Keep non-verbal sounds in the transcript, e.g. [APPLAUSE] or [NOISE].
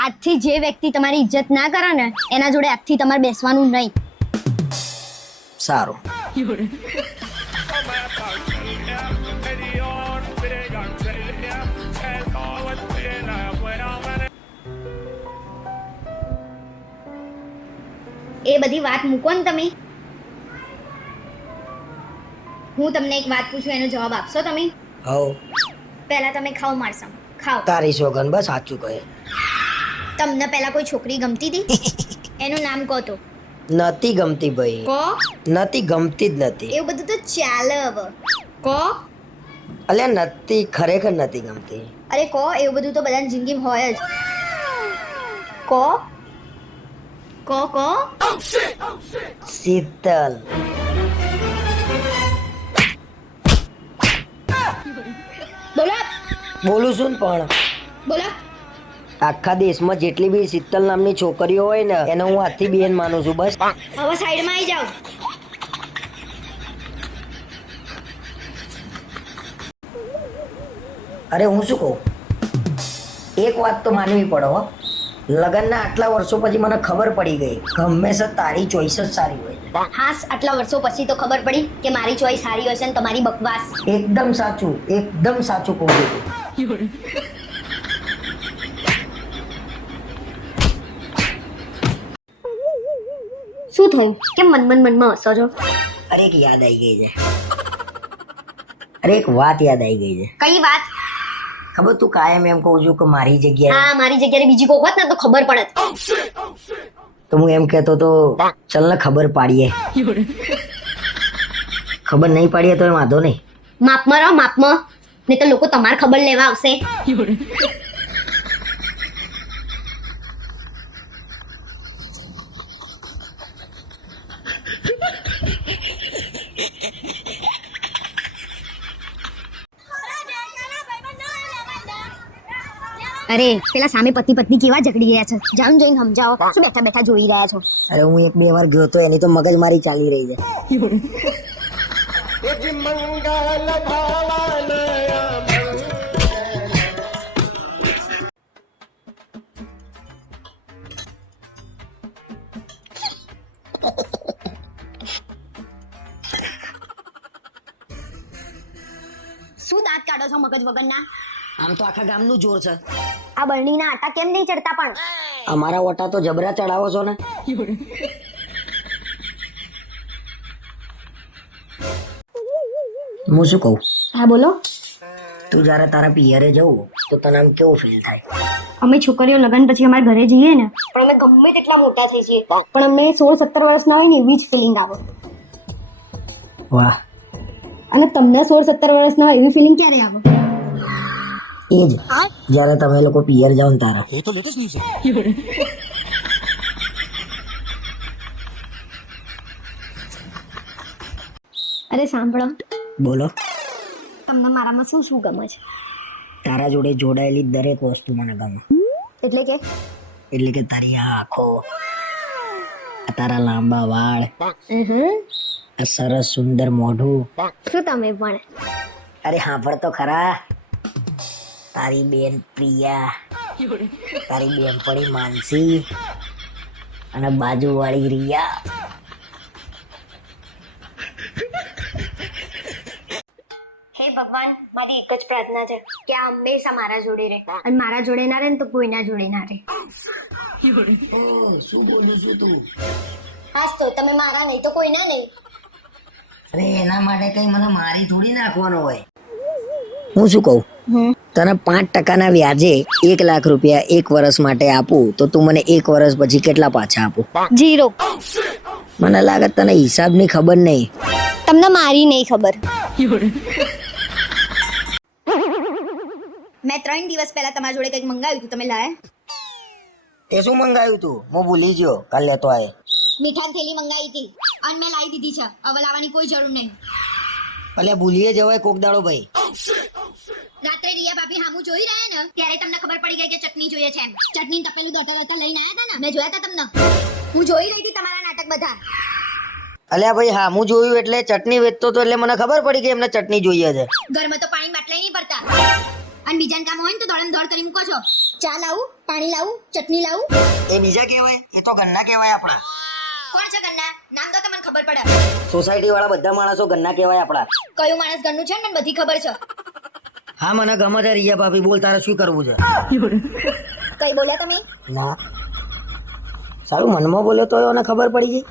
આજથી જે વ્યક્તિ તમારી ઇજ્જત ના કરે ને એના જોડે આજથી તમારે બેસવાનું નહીં. સારું. એ બધી વાત મૂકો ને તમે. હું તમને એક વાત પૂછું એનો જવાબ આપશો તમે? હો પહેલા તમે ખાઓ મારસમ. ખાઓ. તારી સોગન બસ સાચું કહે. તમને પહેલા કોઈ છોકરી ગમતી હતી? [LAUGHS] એનું નામ કહો તો. નથી ગમતી ભાઈ. કહો. નથી ગમતી જ નથી. એવું બધું તો ચાલે હવે. કહો. અલ્યા નથી ખરેખર નથી ગમતી. અરે કહો એવું બધું તો બધાની જિંદગીમાં હોય જ. કહો. કહો કહો. શીતલ. બોલો. બોલું છું ને પણ. બોલો. આખા દેશમાં જેટલી બી શીતલ નામની છોકરીઓ હોય ને એને હું હાથથી બેન માનું છું બસ. હવે સાઈડમાં આવી જાઓ. અરે હું શું કહું? એક વાત તો માનવી પડો હો. લગ્નના આટલા વર્ષો પછી મને ખબર પડી ગઈ હંમેશા તારી ચોઈસ જ સારી હોય હાસ આટલા વર્ષો પછી તો ખબર પડી કે મારી ચોઈસ સારી હશે ને તમારી બકવાસ. એકદમ સાચું એકદમ સાચું કહું છું. શું થયું? કેમ મન મન મનમાં હસો છો અરે એક યાદ આવી ગઈ છે. અરે એક વાત યાદ આવી ગઈ છે. કઈ વાત? ખબર તું કાયમ એમ કહું છું કે મારી જગ્યાએ હા મારી જગ્યાએ બીજી કોક હોત ને તો ખબર પડત. તો હું એમ કહેતો તો ચલ ને ખબર પાડીએ. ખબર નહીં પાડીએ તો એ વાંધો નહીં. માપમાં રહો માપમાં નહીં તો લોકો તમારે ખબર લેવા આવશે. અરે પેલા સામે પતિ પત્ની કેવા ઝઘડી રહ્યા છે? જામ જઈને સમજાવો શું બેઠા બેઠા જોઈ રહ્યા છો? અરે હું એક બે વાર ગયો તો એની તો મગજ મારી ચાલી રહી છે. શું દાંત કાઢો છો મગજ વગરના? આમ તો આખા ગામનું જોર છે. આ બરણીના આટા કેમ નહીં ચડતા પણ? અમારા ઓટા તો જબરા ચડાવો છો ને? હું શું કહું? હા બોલો. તું જ્યારે તારા પિયરે જવું તો તને આમ કેવું ફીલ થાય? અમે છોકરીઓ લગ્ન પછી અમારા ઘરે જઈએ ને પણ અમે ગમે તેટલા મોટા થઈ જઈએ પણ અમે સોળ સત્તર વર્ષના હોય ને એવી જ ફિલિંગ આવે. વાહ. અને તમને સોળ સત્તર વર્ષના હોય એવી ફિલિંગ ક્યારે આવે? એ જ જ્યારે તમે લોકો પિયર જાઓ ને તારા અરે સાંભળો. બોલો. તમને મારામાં શું શું ગમે છે? તારા જોડે જોડાયેલી દરેક વસ્તુ મને ગમે. એટલે કે? એટલે કે તારી આ આંખો આ તારા લાંબા વાળ આ સરસ સુંદર મોઢું. શું તમે પણ? અરે હાંભળ તો ખરા. તારી બેન પ્રિયા [LAUGHS] તારી બેનપણી માનસી અને બાજુવાળી રિયા. હે ભગવાન મારી એક જ પ્રાર્થના છે કે આ હંમેશા મારા જોડે રહે. અને મારા જોડે ના રહે ને તો કોઈના જોડે ના રહે. શું બોલું છું તું? હાસ તો તમે મારા નહીં તો કોઈના નહીં. અરે એના માટે કઈ મને મારી થોડી નાખવાનો હોય. હું શું કહું? તને પાંચ ટકાના વ્યાજે એક લાખ રૂપિયા એક વર્ષ માટે આપું તો તું મને એક વર્ષ પછી કેટલા પાછા આપું? જીરો. મને લાગે તને હિસાબની ખબર નહીં. તમને મારી નહીં ખબર. મેં ત્રણ દિવસ પહેલા તમારા જોડે કંઈક મંગાવ્યું હતું તમે લાયા? તે શું મંગાવ્યું તું? હું ભૂલી ગયો. કાલ લેતો આય. મીઠાની થેલી મંગાવી હતી. અને મેં લાવી દીધી છે. હવે લાવવાની કોઈ જરૂર નહીં. અલ્યા ભૂલીએ જવાય કોક દાડો ભાઈ. ભાભી હામું જોઈ રહ્યા ને ત્યારે તમને ખબર પડી ગઈ કે ચટણી જોઈએ છે એમ. ચટણી તપેલું દોટા દોટા લઈને આવ્યા હતા ને. મેં જોયા હતા તમને. હું જોઈ રહી હતી તમારા નાટક બધા. અલ્યા ભાઈ હા હું જોયું એટલે ચટણી વેચતો તો એટલે મને ખબર પડી કે એમને ચટણી જોઈએ છે. ઘરમાં તો પાણી બાટલાય નહીં પડતા. અને બીજા કામ હોય ને તો દોડમ દોડ કરી મૂકો છો. ચા લાવું પાણી લાવું ચટણી લાવું? એ બીજા કહેવાય? એ તો ગન્ના કહેવાય આપણા. કોણ છે ગન્ના નામ તો તમને ખબર પડે. સોસાયટી વાળા બધા માણસો ગન્ના કહેવાય આપણા. કયું માણસ ગન્નું છે ને મને બધી ખબર છે. હા મને ગમે છે રિયા ભાભી બોલ તારે શું કરવું છે? કઈ બોલ્યા તમે? ના. સારું મનમાં બોલ્યો તો એને ખબર પડી ગઈ.